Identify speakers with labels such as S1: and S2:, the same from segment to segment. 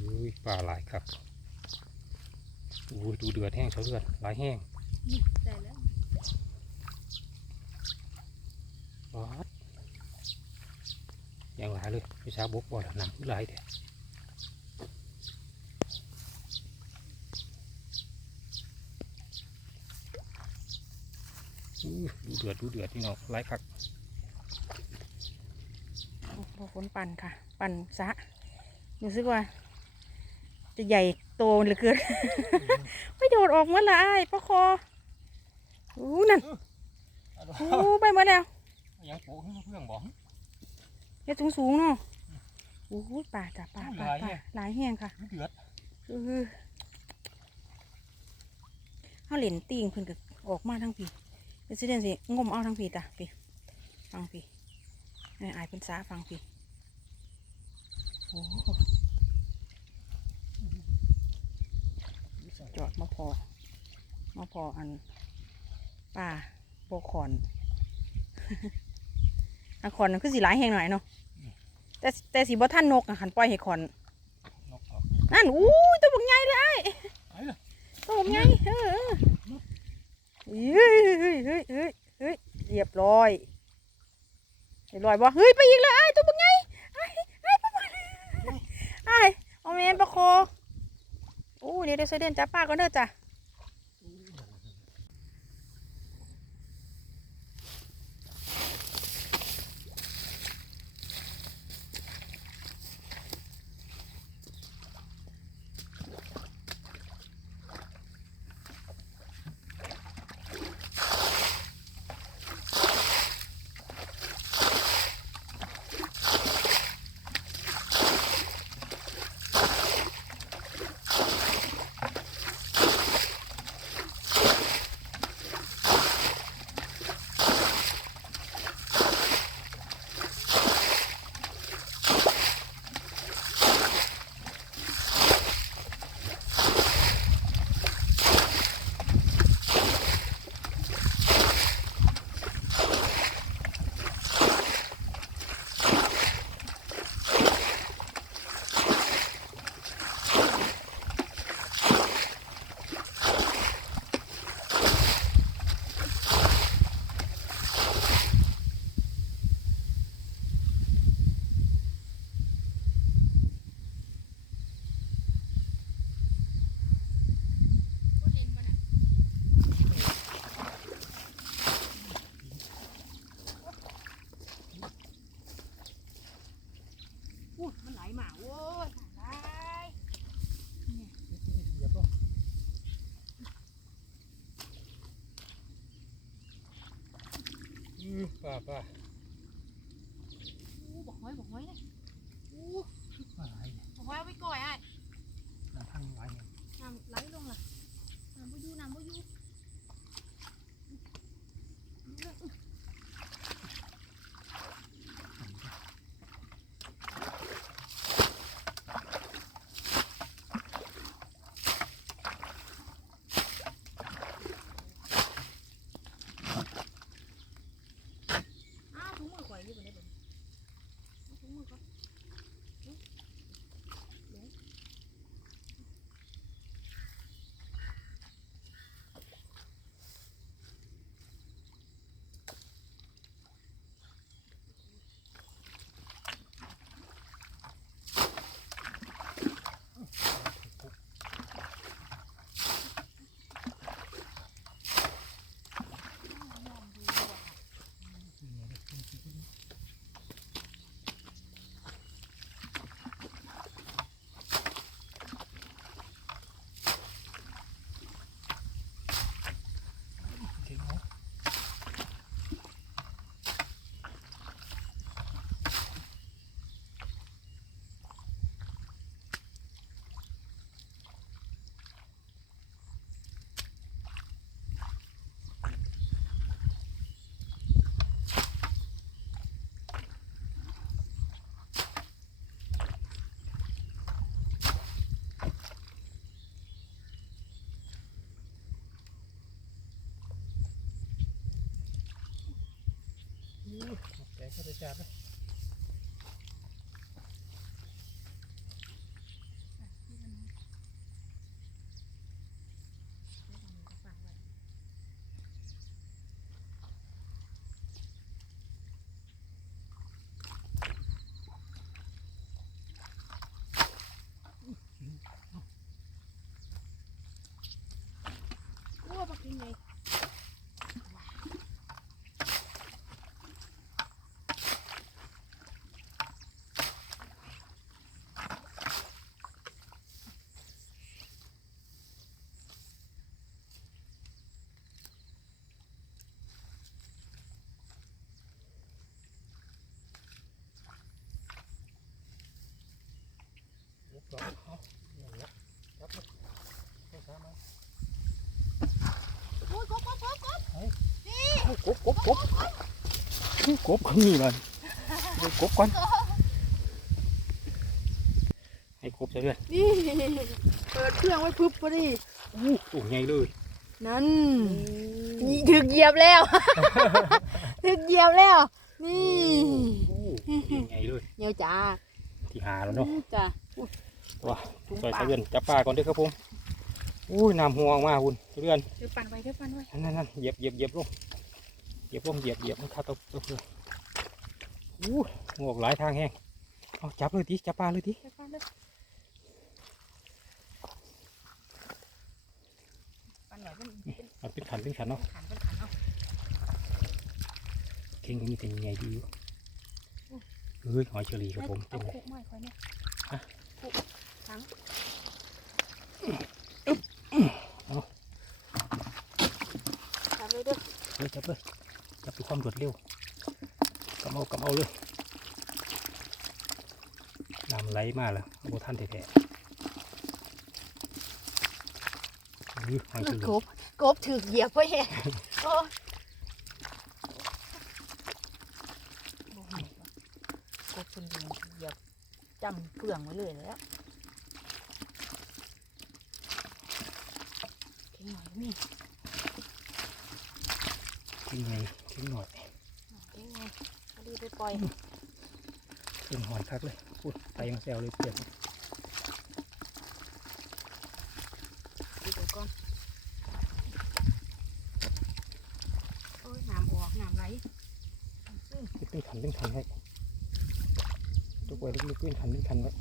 S1: อุ้ยปลาหลายครับอุ้ยดูเดือดแห้งเฉาเลือดหลายแห้ง
S2: ได้แล้ว
S1: วัดยังหลายเลยพี่สาวบกบ่ล่ะหนังคือหลายเด้อู้ดูเดือดดูเดือดพี่น้องหลายคัก
S2: โอ้โหคนปั่นค่ะ ปั่นซะรู้สึกว่า จะใหญ่โตเหลือเกินไม่โดดออกมาละไอ้ายปะคออู้นั่นอู้ไปหมาแล้ว
S1: ยังโป๊เพื่อนบอก
S2: เฮ็ดสูงสูงๆเนาะอู้ยป่าจ้ะป่าป่า
S1: หลาย
S2: ป่า
S1: แฮะ
S2: หลายแห้งค่ะ
S1: เดือด
S2: เออเขาเหรียญติงเพิ่นก็ออกมาทั้งปีเดี๋ยวสิเดนสิงมเอาทั้งปีจ้ะปีฟังปีนี่อายเป็นสาฟังปีโอ้โห จอดมาพอมาพออันป่าโบคอนอันคอนนั่นคือสีหลายแหงหน่อยเนาะแต่แต่สีบ่ท่านนกอะขันปล่อยให้คอน
S1: นกออก
S2: นั่นอู้ยตัวบักใหญ่เลยไอ้
S1: ไอ้ล่ะ
S2: ตัวบักใหญ่เออเออเฮ้ยเฮ้ยเฮ้ยเฮ้ยเฮ้ยเรียบร้อยเรียบร้อยบ่เฮ้ยไปอีกแล้วไอ้ตัวบักใหญ่ไอ้ไอ้ปะมาไอ้เอาแมนประคอ อู้เดี๋ยวเดี๋ยวเสด็จจับป้าก่อนเด้อจ้ะ อื
S1: อป่าป่า
S2: อู้บอกห้อยบอกห้อยเลยอู้
S1: ปลาหลาย
S2: บอกห้อยเอาไปก่อยไอ้
S1: น้ำพังหลายเนี่ย
S2: น้ำไหลลงล่ะน้ำบ่อยู่น้ำบ่อยู่ อ้าวถุงมือข่อยอยู่บนได้บ่เอาถุงมือก่อนเอ๊ะเดี๋ยว
S1: เก่งเนาะ อู้ แกก็ได้จานแล้ว สองเอาอย่างเงี้ยจับเลยเอาสามเอา
S2: โอ้ย กบกบกบกบ
S1: เอากบกบกบกบขามีมันเอากบก่อนให้กบซะเรื่อย
S2: นี่เปิดเครื่องไว้พึบพอดี
S1: อู้ตัวใหญ่เลย
S2: นั่นนี่ถึกเหยียบแล้วถึกเหยียบแล้ว นี่
S1: อู้ใหญ่เลย
S2: เหนียวจ้า
S1: ที่หาแล้วเนาะ
S2: จ้า
S1: ว้าซอยสะเดือนจับปลาก่อนเด้อครับผมอุ้ยน้ำห่วงมากคุณสะเดือน
S2: เดี๋ยวปั่นไว้เดี๋ยวปั่นไว้
S1: นั่นนั่นเหยียบเหยียบเหยียบลงเหยียบลงเหยียบเหยียบมันคาตกตกเลยอู้งอกหลายทางแห้งเอาจับเลยทีจับปลาเลยที
S2: เดี๋ยวปั่นเลยปั่นไว้เป็นเป็น
S1: มันเป็นขันเป็นขันเนาะ
S2: ขันเป็นขันเอา
S1: เข่งก็มีแต่ใหญ่ดีอยู่เฮ้ยหอยเชอรี่ครับผม
S2: เอา
S1: เป็นไง
S2: คุกไม้ค่อยเนี่ย
S1: ฮะ
S2: คุกทั้งจับเลยเด้อ
S1: เฮ้ยจับเลยจับด้วยความรวดเร็วกำเอากำเอาเลยน้ำไหลมาแล้วโบท่านแท้ๆเฮ้ยหอยเชอรี่
S2: กบกบถึกเหยียบไว้แฮะโอ้ยบ่มีว่ะกบเป็นเหยียบจำเปลืองไว้เลยแล้ว เข่งหน่อยนี่
S1: เข่งไงเข่งหน่อย
S2: เข่งหน่อยเอาดีไปปล่อย
S1: เข่งหอนคักเลยพูดไปยังแซวเลยเปลี่ยน
S2: ดีไปก่อนโอ้ยน้ำออกน้ำไหลซึ่ง
S1: เป็นขันเป็นขันไว้ทุกไว้ลึกๆเป็นขันเป็นขันไว้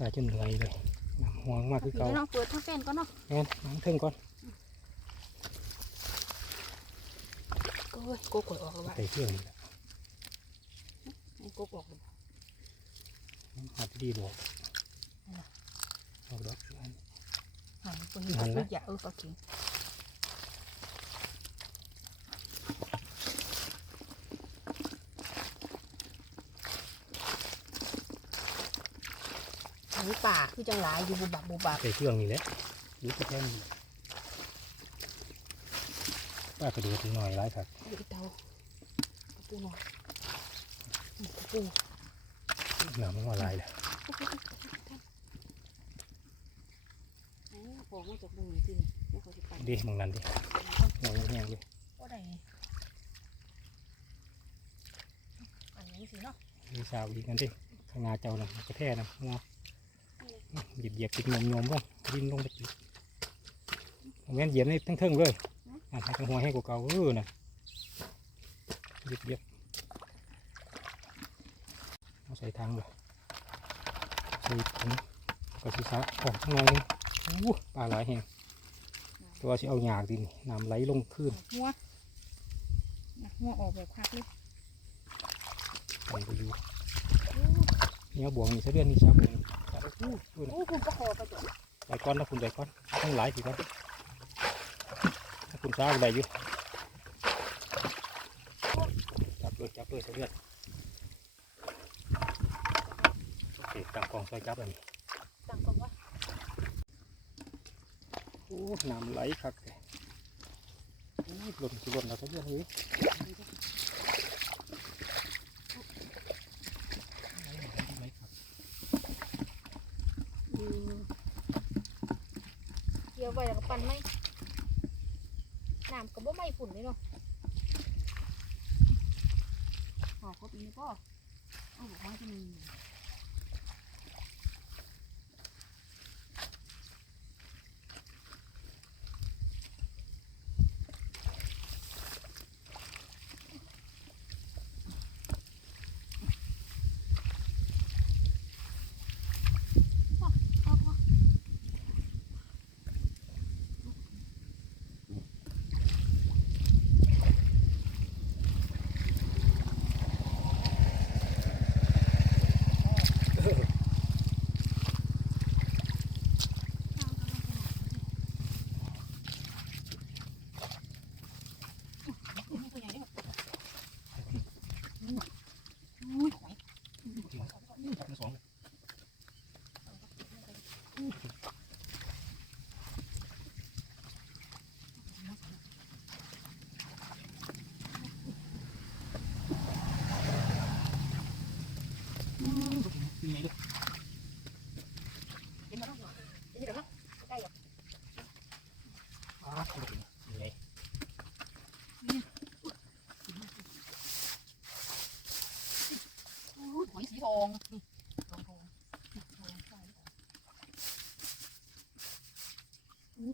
S1: สายจนเหนื่อยเลยน้ำห่วงมากคือ
S2: พี่
S1: เก่า
S2: น้องเปิดทั้งแฟนก่อนเนาะ
S1: งั้นน้ำเทิงก่อน
S2: โอ้ยกบกดออกแล้ววะ
S1: ใส่เครื่องนี่แหละ
S2: ให้กบออกเลย
S1: หัดดีบอกเอาดอกอัน
S2: หันตัวนี้ลูกอย่าเออก็กิน อันนี้ป่าคือจังหลายอยู่บุบับบุบับ
S1: ใส่เครื่องนี่แหละหรือจะแค่นี้ป้ากระโดดหน่อยร้ายครับ
S2: อยู่เตากระปูหน่อยอืมกระปู
S1: เหนือมันว่าลายเลย
S2: ไหนออกมาจากมุมนี้ที่นี่ไม่เขาจะไป
S1: ดิมองนั้นดิมองแห้งเลย
S2: ก็ได้อันนี้สิเนาะ
S1: มีสาวอีกนั่นดิข้างหน้าเจ้าน่ะกระแทกนะงอ เหยียบเหยียบติดนมนมลงดิ้นลงไปติดเอาแม่นเหยียบนี่ทั้งเทิงเลยอะให้ทั้งหัวให้กูเก่าเออน่ะเหยียบเหยียบเอาใส่ทางเลยใส่ถุงกระสุสะออกข้างในนึงอู้ปลาหลายแห่งตัวสิเอาหยากดินน้ำไหลลงคืน
S2: หัวนะหัวออกแบบคักเลย
S1: ไปไปอยู่เนี่ยบวงนี่เสะเดือนนี่ชาบวงจับไป อู้
S2: คุณก็คอไปจ้ะ
S1: ไปก้อนนะคุณไปก้อนทั้งหลายสิก้อนถ้าคุณช้าอะไรอยู่จับเลยจับเลยเสะเดือนโอเคตั้งกองซอยจับอันนี้
S2: ตั้งกองว้
S1: โอ้น้ำไหลคักเลยโอ้ยหล่นสิหล่นแล้วเสะเดือนเฮ้ยไหลคัก
S2: อืมเกี่ยวไว้แล้วก็ปั่ นไหมน้ำก็บ่ไม่ฝุ่นเลยเนาะหอกครบอีกนี่ก็เอาบอกว่าจะมีเอาพอ
S1: สอง
S2: หอยสีทอง โอ้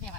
S2: เนี่ยไง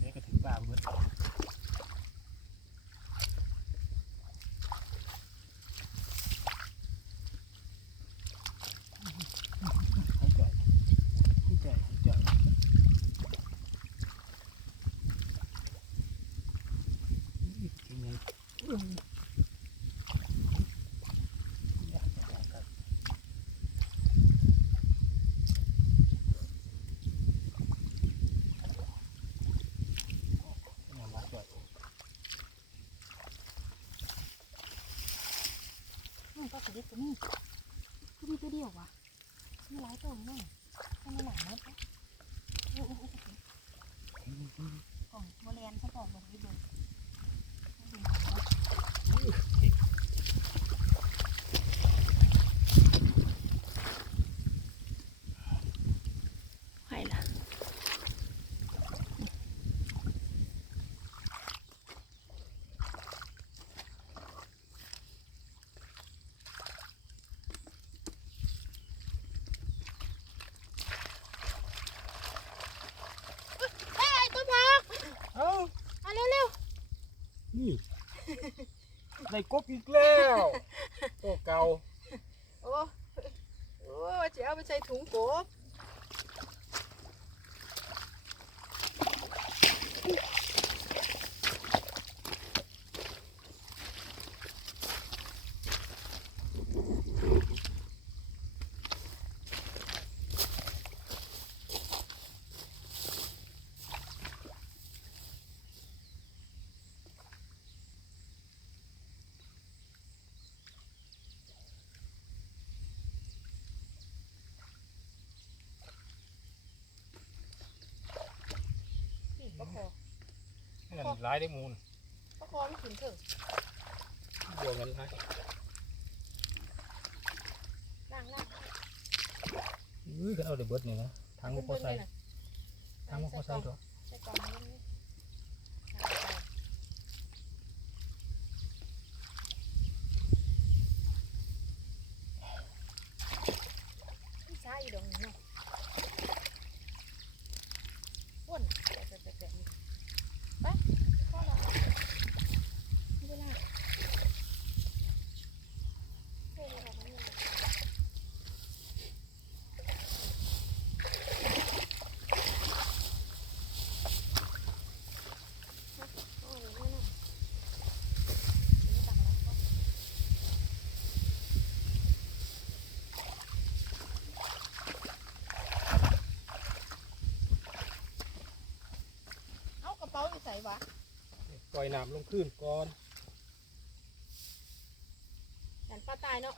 S1: เด็กก็ถึงบ้าเบิดให้จ่อยให้จ่อยให้จ่อยกินยังยังมาจ่อย
S2: ก็จะเด็กตัวนี้ตัวนี้ตัวเดียววะมีหลายตัวแน่ทำไมหนาเนาะโอ้โหกล่องโมเลนเขาปอกบอกให้เบิ่ง
S3: ไผ่ละ
S2: ไอ้ตัวพอก
S1: เอ้า
S2: มาเร็วเร็ว
S1: นี่ได้กบอีกแล้วโตเก่า
S3: โอ้โอ้จะเอาไปใส่ถุงโกบ ปลาคอ
S1: นั่นร้ายได้มูล
S3: ปลาคอไม่ถึงถึง
S1: บวกกันร้าย
S3: ล่างล่าง
S1: อุ้ยก็เอาได้เบิดนี่นะทางบ่พอใส่ทางบ่พอใส่ตัว
S3: วะปล่
S1: อยน้ำลงคลื่นก่อน
S2: แขนปลาตายเนาะ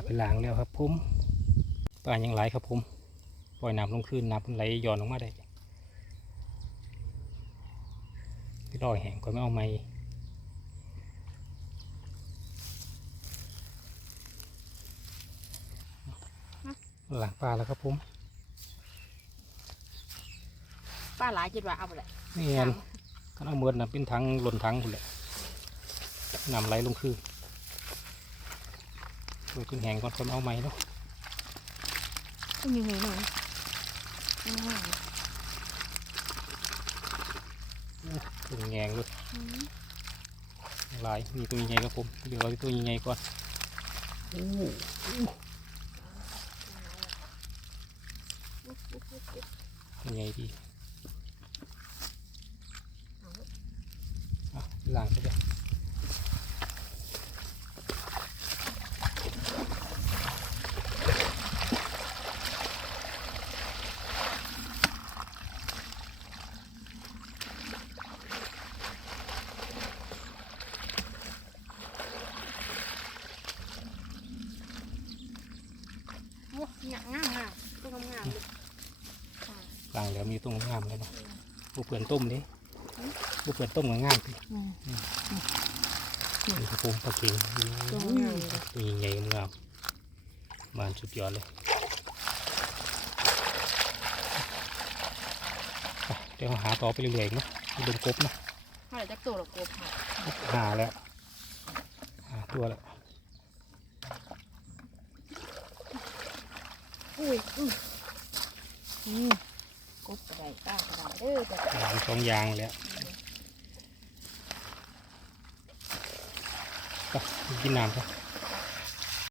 S1: ป่าไปล้างแล้วครับผมป่ายังไหลครับผม ปล่อยน้ำลงคืนน้ำมันไหลย้อนลงมาได้ที่รอยแห้งก็ไม่เอาไม้ล้างปลาแล้วครับผม
S2: ปลาหลายจิตว่าเอาไปเลย
S1: นี่ไงกันเอาเมือดนะเป็นถังหล่นถังคุณแหละน้ำไหลลงคืน โดยขึ้นแห้งก่อนก็เอาไม้เนาะ
S2: ต้องยังไงหน่อย
S1: ถึงแงงเลยหลายมีตัวใหญ่ครับผม เดี๋ยวเราตัวใหญ่ก่อนโอ้ใหญ่ดีอะล้างไปเลย
S2: โอ้หนักงามงามต้องงามเลย
S1: ล้างแล้วมี ตรงงามเลยเนาะบุเปื่อนต้มดิบุเปื่อนต้มก็งามสินี่ครับผมปลาเก่ง
S2: ต้องงามเลย
S1: ตัวใหญ่ๆงามมานสุดยอดเลยไปเดี๋ยวหาต่อไปเรื่อยๆเนาะไปเดินกบเนาะ
S2: ถ้าเราจะโตเราโกบค่ะ
S1: หาแล้วหาตัวแล้ว
S2: อุ้ยอุ้ยอืม กบกระไดป้ากระไดเด้อจ้ะ
S1: หางสองอยางแล้วไปกินน้ำครับ